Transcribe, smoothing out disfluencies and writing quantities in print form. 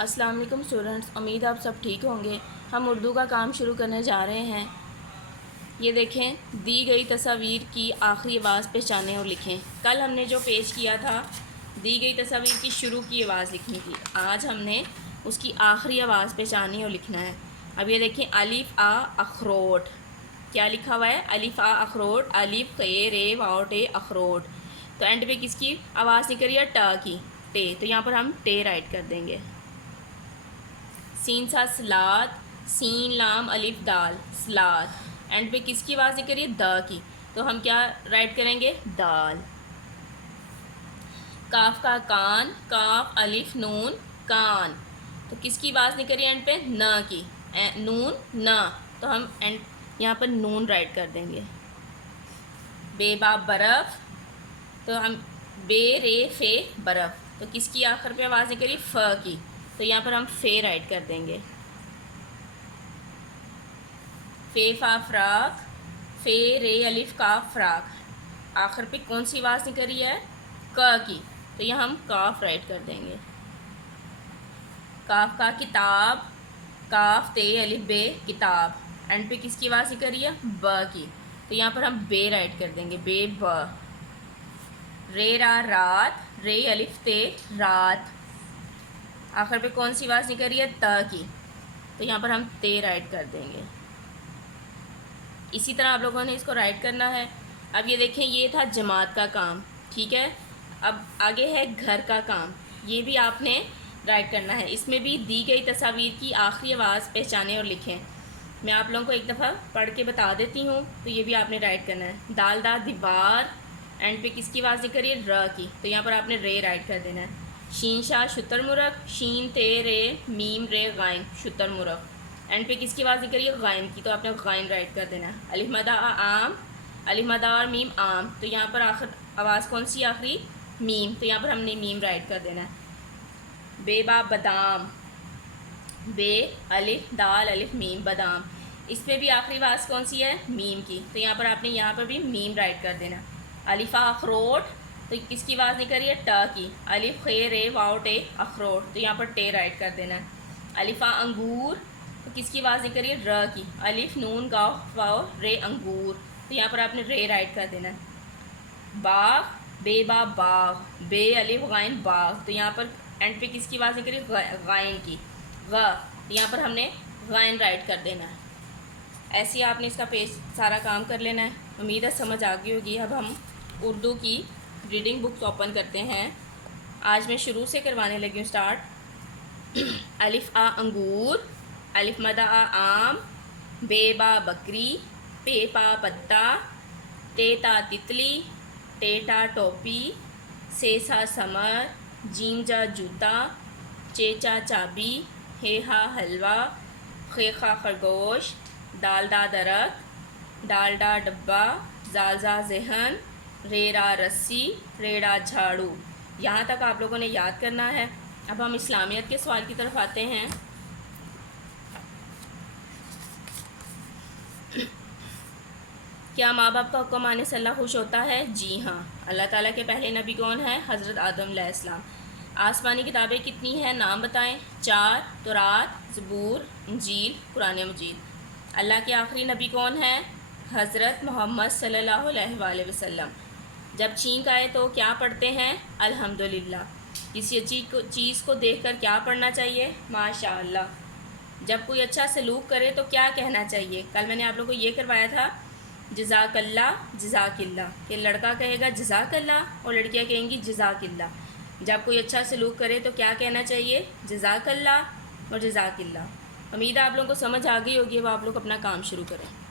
السلام علیکم اسٹوڈنٹس، امید آپ سب ٹھیک ہوں گے۔ ہم اردو کا کام شروع کرنے جا رہے ہیں۔ یہ دیکھیں، دی گئی تصاویر کی آخری آواز پہچانیں اور لکھیں۔ کل ہم نے جو پیش کیا تھا، دی گئی تصاویر کی شروع کی آواز لکھنی تھی۔ آج ہم نے اس کی آخری آواز پہچانی اور لکھنا ہے۔ اب یہ دیکھیں، الف آ اخروٹ، کیا لکھا ہوا ہے؟ الف آ اخروٹ، الف قے رے واؤ ٹے اخروٹ۔ تو اینڈ پہ کس کی آواز نکل رہی ہے؟ ٹا کی، ٹے، تو یہاں پر ہم ٹے رائٹ کر دیں گے۔ سین سا سلاد، سین لام الف دال، سلاد، اینڈ پہ کس کی آواز نکل رہی ہے؟ دا کی، تو ہم کیا رائٹ کریں گے؟ دال۔ کاف کا کان، کاف الف نون کان، تو کس کی آواز نکل رہی ہے اینڈ پہ؟ نا کی، نون نا، تو ہم اینڈ یہاں پر نون رائٹ کر دیں گے۔ بے با برف، تو ہم بے رے فے برف، تو کس کی آخر پہ آواز نکل رہی؟ ف کی، تو یہاں پر ہم فے رائٹ کر دیں گے۔ فے فا فراق، فے رے الف کاف فراق، آخر پہ کون سی آواز نکل رہی ہے؟ ک کی، تو یہاں ہم کاف رائٹ کر دیں گے۔ کاف کا کتاب، کاف تے الف بے کتاب، اینڈ پہ کس کی آواز نکل رہی ہے؟ ب کی، تو یہاں پر ہم بے رائٹ کر دیں گے، بے ب۔ رے را رات، رے الف تے رات، آخر پہ کون سی آواز نکل رہی ہے؟ تا کی، تو یہاں پر ہم تے رائٹ کر دیں گے۔ اسی طرح آپ لوگوں نے اس کو رائٹ کرنا ہے۔ اب یہ دیکھیں، یہ تھا جماعت کا کام، ٹھیک ہے۔ اب آگے ہے گھر کا کام، یہ بھی آپ نے رائٹ کرنا ہے۔ اس میں بھی دی گئی تصاویر کی آخری آواز پہچانیں اور لکھیں۔ میں آپ لوگوں کو ایک دفعہ پڑھ کے بتا دیتی ہوں، تو یہ بھی آپ نے رائٹ کرنا ہے۔ دال دا دیوار، اینڈ پہ کس کی آواز نکل رہی ہے؟ ر کی، تو یہاں پر آپ نے رے رائٹ کر دینا ہے۔ شین شاہ شتر مرغ، شین تے رے میم رے غائن، شتر مرغ، اینڈ پہ کس کی آواز نکل رہی ہے؟ غائن کی، تو آپ نے غائن رائٹ کر دینا ہے۔ الف مدہ آم، الف مدہ اور میم آم، تو یہاں پر آخر آواز کون سی آخری؟ میم، تو یہاں پر ہم نے میم رائٹ کر دینا ہے۔ بے با بادام، بے الف دال الف میم بادام، اس پہ بھی آخری آواز کون سی ہے؟ میم کی، تو یہاں پر آپ نے یہاں پر بھی میم رائٹ کر دینا۔ الف اخروٹ، تو کس کی آواز نکل رہی ہے؟ ٹا کی، الف خے رے واؤ ٹے اخروٹ، تو یہاں پر ٹے رائٹ کر دینا ہے۔ الف انگور، تو کس کی آواز نکل رہی ہے؟ ر کی، الف نون گاؤ واؤ رے انگور، تو یہاں پر آپ نے رے رائٹ کر دینا ہے۔ باغ، بے با باغ، بے الف غائن باغ، تو یہاں پر اینڈ پہ کس کی آواز نکل رہی ہے؟ غائن کی، غ، تو یہاں پر ہم نے غائن رائٹ کر دینا ہے۔ ایسے ہی آپ نے اس کا پیج سارا کام کر لینا ہے۔ امید ہے سمجھ آ گئی ہوگی۔ اب ہم اردو کی ریڈنگ بکس اوپن کرتے ہیں۔ آج میں شروع سے کروانے لگی ہوں اسٹارٹ۔ الف آ انگور، الف مدہ آ آم، بے با بکری، پے پا پتا، تے تا تتلی، ٹے ٹا ٹوپی، سے سا سمر، جیم جا جوتا، چے چا چابی، ہے ہا حلوہ، خے خا خرگوش، دال دا درخت، ڈال ڈا ڈبہ، زال زا ذہن، ریڑا رسی، ریڑا جھاڑو۔ یہاں تک آپ لوگوں نے یاد کرنا ہے۔ اب ہم اسلامیت کے سوال کی طرف آتے ہیں۔ کیا ماں باپ کا حکم آنے سے اللہ خوش ہوتا ہے؟ جی ہاں۔ اللہ تعالیٰ کے پہلے نبی کون ہے؟ حضرت آدم علیہ السلام۔ آسمانی کتابیں کتنی ہیں؟ نام بتائیں۔ 4، تورات، زبور، انجیل، قرآن مجید۔ اللہ کے آخری نبی کون ہے؟ حضرت محمد صلی اللہ علیہ وآلہ وسلم۔ جب چھینک آئے تو کیا پڑھتے ہیں؟ الحمدللہ۔ کسی چیز کو دیکھ کر کیا پڑھنا چاہیے؟ ماشاء اللہ۔ جب کوئی اچھا سلوک کرے تو کیا کہنا چاہیے؟ کل میں نے آپ لوگوں کو یہ کروایا تھا، جزاک اللہ جزاک اللہ، کہ لڑکا کہے گا جزاک اللہ اور لڑکیاں کہیں گی جزاک اللہ۔ جب کوئی اچھا سلوک کرے تو کیا کہنا چاہیے؟ جزاک اللہ اور جزاک اللہ۔ امید ہے آپ لوگوں کو سمجھ آ گئی ہوگی۔ اب آپ لوگ اپنا کام شروع کریں۔